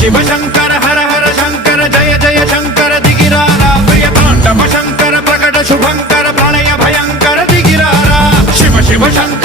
शिव शंकर हर हर शंकर जय जय शंकर दिगिरारा प्रिय तांडव शंकर प्रकट शुभंकर प्रणय भयंकर दिगिरारा शिव शिव शंकर